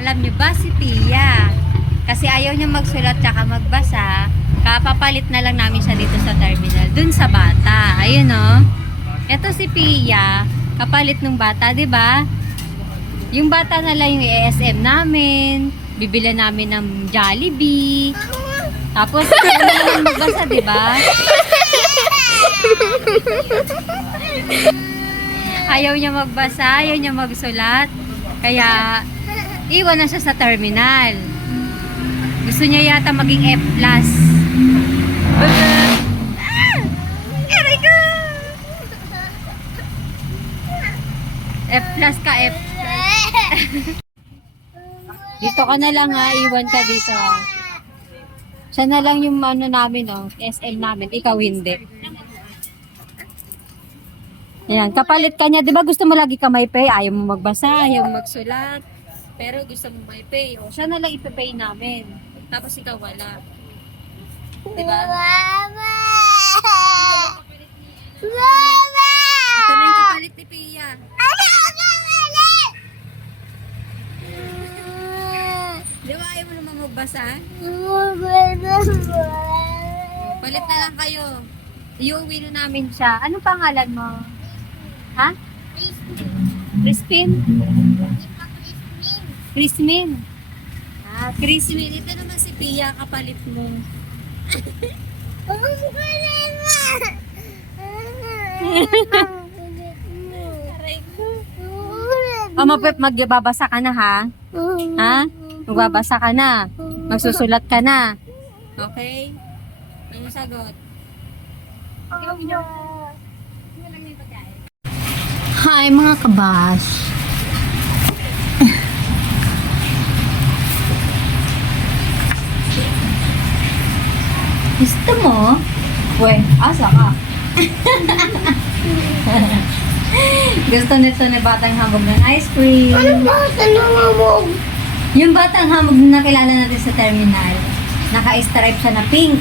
Alam nyo ba si Pia? Kasi ayaw niya magsulat tsaka magbasa. Kapapalit na lang namin siya dito sa terminal. Dun sa bata. Ayun o. Ito si Pia. Kapalit ng bata, di ba? Yung bata na lang yung ASM namin. Bibila namin ng Jollibee. Tapos, ayaw na naman magbasa, di ba? Ayaw niya magbasa, ayaw niya magsulat. Kaya, iwan na siya sa terminal. Gusto niya yata maging F+. Aray ko! F+ ka, F+. Dito ka na lang ha, iwan ka dito. Siya na lang yung ano namin, SM namin. Ikaw hindi. Ayan, kapalit ka niya. Di ba gusto mo lagi ka may pay? Ayaw mo magbasa, ayaw mo magsulat. Pero gusto mo may pay. O, siya na lang ipapay namin. Tapos ikaw wala. Di ba? Mama! Ito na yung kapalit ni Pia. Ano ang kapalit? Di ba ayaw mo naman magbasa? Palit na lang kayo. Iuwi na namin siya. Anong pangalan mo? Ha? Crispin? Crispin. Ah, Crispin. Ito naman si Pia, kapalit mo. Oh, magbabasa ka na ha? Ha? Magbabasa ka na. Magsusulat ka na. Okay? Ano yung sagot? Hi mga kabas. Gusto mo? Uwe, asa ka? Gusto nito na batang hamog ng ice cream. Ano ba? Tanong mo. Yung batang hamog na nakilala natin sa terminal, naka-stripe siya na pink.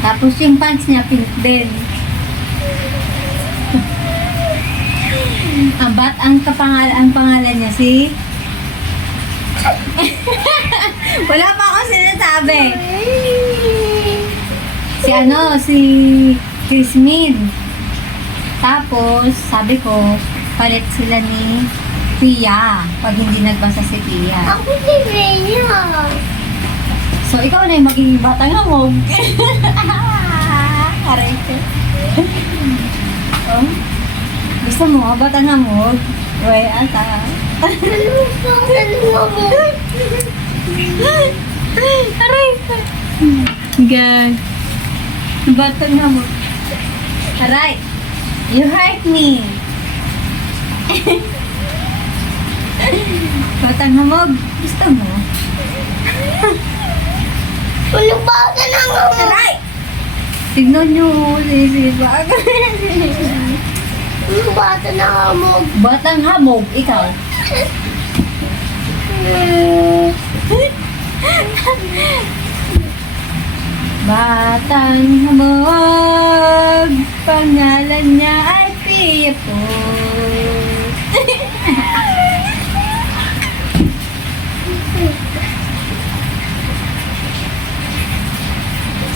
Tapos yung pants niya pink din. Ang pangalan niya si... Wala pa akong sinasabi. Si Chrismin. Tapos, sabi ko, palit sila ni Pia pag hindi nagbasa si Pia. Ako si Rhea. So, ikaw na yung magiging batang hamog. Aray ko. Oh? Gusto mo, batang hamog? Uy, ata. Ano mo? Aray ko. God. Batang hamog. Aray. You hurt me. Batang hamog. Gusto mo? Ano ba? Tanong mo. Aray! Tignan nyo. Sisibag. Ano ba? Tanong mo. Batang hamog. Ikaw. Batang hamog. Pangalan niya ay Pia po.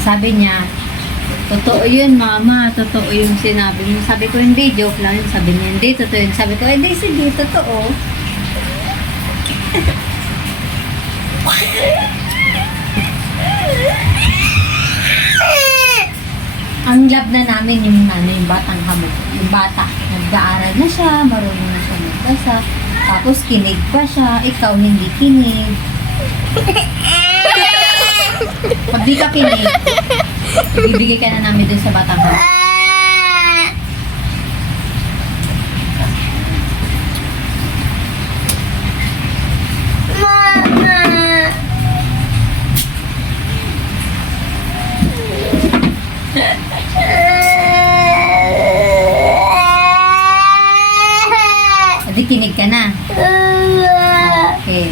Sabi niya, totoo yun mama, totoo yung sinabi mo. Sabi ko, hindi, joke lang yun. Sabi niya, hindi, totoo yun. Sabi ko, hindi, sige, totoo. Ang love na namin yung yung batang hamog. Yung bata, nag-aaral na siya, marunong na siya magbasa. Tapos kinig pa siya, ikaw hindi kinig. Pag di ka kinig, ibibigay ka na namin dun sa batang hamog. Mama. Di kinig ka na. Okay.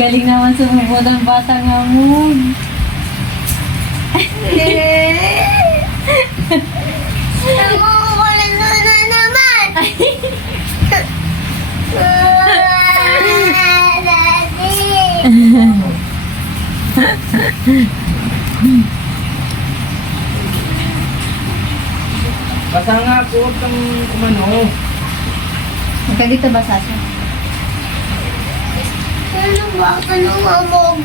Galing naman sumubod ang batang hamog. Nangungulan na naman! Daddy! Basta nga po, huwag kang umano. Ikaw dito ba, Sasha? Ano ba ka nang amog?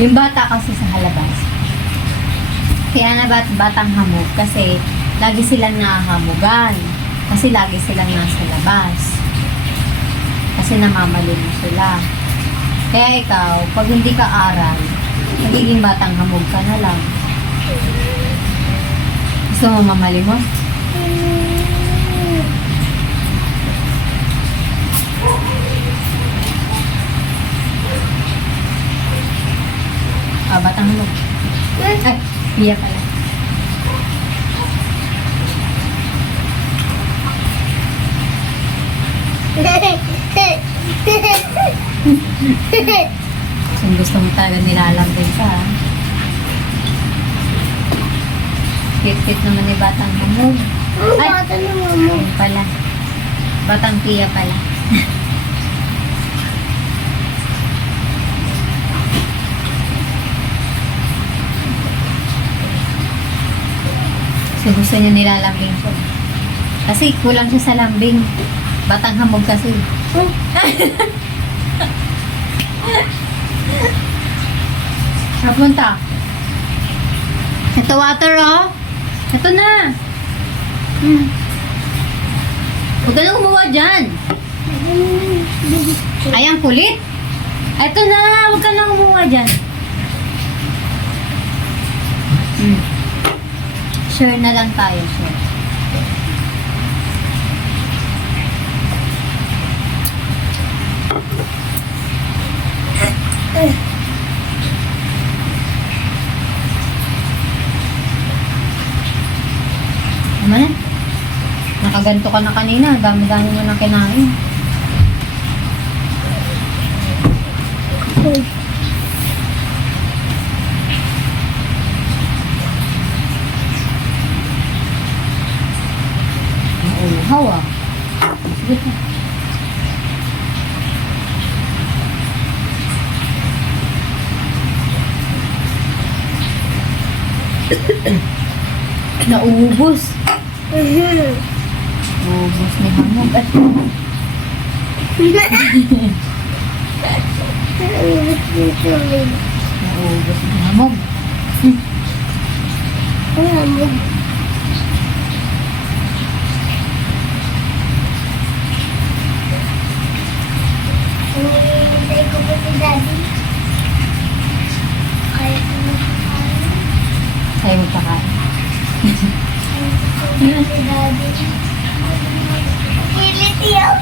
Yung bata kasi sa halabas. Kaya na batang hamog kasi lagi silang nahahamugan. Kasi lagi silang nasa labas. Kasi namamali mo sila. Kaya ikaw, pag hindi ka aral, magiging batang hamog ka na lang. Gusto mo mamali mo? Ah, batang hamog. Ay, Pia pala. Kung gusto mo talaga nilalambing ka, ha? Cute-cute naman ni batang hamog. Ano Ay! ba ka nang amog? Ayun pala. Batang Pia pala. So gusto niya nilalambing ko. Kasi kulang siya sa lambing. Batang hamog kasi. Napunta. Ito water, oh. Ito na. Huwag ka na kumuha dyan. Ay, ang kulit. Ito na. Huwag ka na kumuha dyan. Share na lang tayo, share. Ano na? Nakaganto ka na kanina. Dami-dami mo na kinain. Nauuhaw ah. Sige pa. Naubos. Naubos ni hamog. At naubos ni hamog. Amog. Hinihintay ko po si Daddy. Kaya ko makakain. Sa'yo magpakain. Si Daddy. Kilit yan.